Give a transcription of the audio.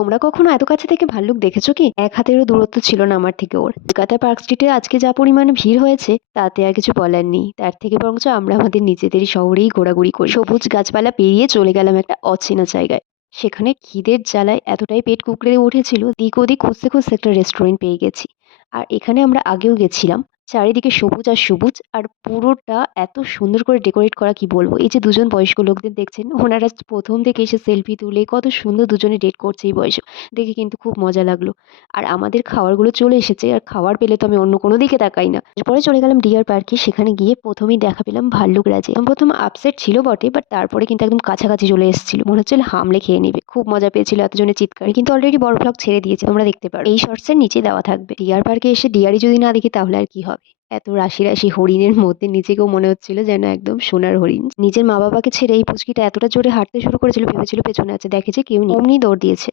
তোমরা কখনো এত কাছে থেকে ভাল্লুক দেখেছো কি? এক হাতেরও দূরত্ব ছিল না আমার থেকে ওর। কলকাতা পার্ক স্ট্রিটে আজকে যা পরিমাণে ভিড় হয়েছে তাতে আর কিছু বলার নেই। তার থেকে বরঞ্চ আমরা আমাদের নিজেদেরই শহরেই ঘোরাঘুরি করি। সবুজ গাছপালা পেরিয়ে চলে গেলাম একটা অচেনা জায়গায়। সেখানে খিদের জ্বালায় এতটাই পেট কুঁকড়ে উঠেছিল, দিক ওদিক খুঁজতে খুঁজতে একটা রেস্টুরেন্ট পেয়ে গেছি। আর এখানে আমরা আগেও গেছিলাম। চারিদিকে সবুজ আর সবুজ, আর পুরোটা এত সুন্দর করে ডেকোরেট করা, কি বলবো। এই যে দুজন বয়স্ক লোকদের দেখছেন, ওনারা প্রথম থেকে এসে সেলফি তুলে কত সুন্দর দুজনে ডেট করছে এই বয়সে, দেখে কিন্তু খুব মজা লাগলো। আর আমাদের খাবারগুলো চলে এসেছে, আর খাবার পেলে তো আমি অন্য কোনো দিকে তাকাই না। এরপরে চলে গেলাম ডিয়ার পার্কে। সেখানে গিয়ে প্রথমেই দেখা পেলাম ভাল্লুক রাজে। আমি প্রথম আপসেট ছিল বটে, বাট তারপরে কিন্তু একদম কাছাকাছি চলে এসেছিল, মনে হচ্ছিল হামলে খেয়ে নেবে। খুব মজা পেয়েছিল এতজনের চিৎকার। কিন্তু অলরেডি বড় ব্লগ ছেড়ে দিয়েছি, তোমরা দেখতে পারো, এই শর্টসের নিচে দেওয়া থাকবে। ডিয়ার পার্কে এসে ডিয়ারই যদি না দেখি তাহলে আর কি হবে। এত রাশি রাশি হরিণের মধ্যে নিজেকেও মনে হচ্ছিল যেন একদম সোনার হরিণ। নিজের মা বাবাকে ছেড়ে এই পুচকিটা এতটা জোরে হাঁটতে শুরু করেছিল, ভেবেছিল পেছনে আছে, দেখে যে কেউ নেই, অমনি দৌড় দিয়েছে।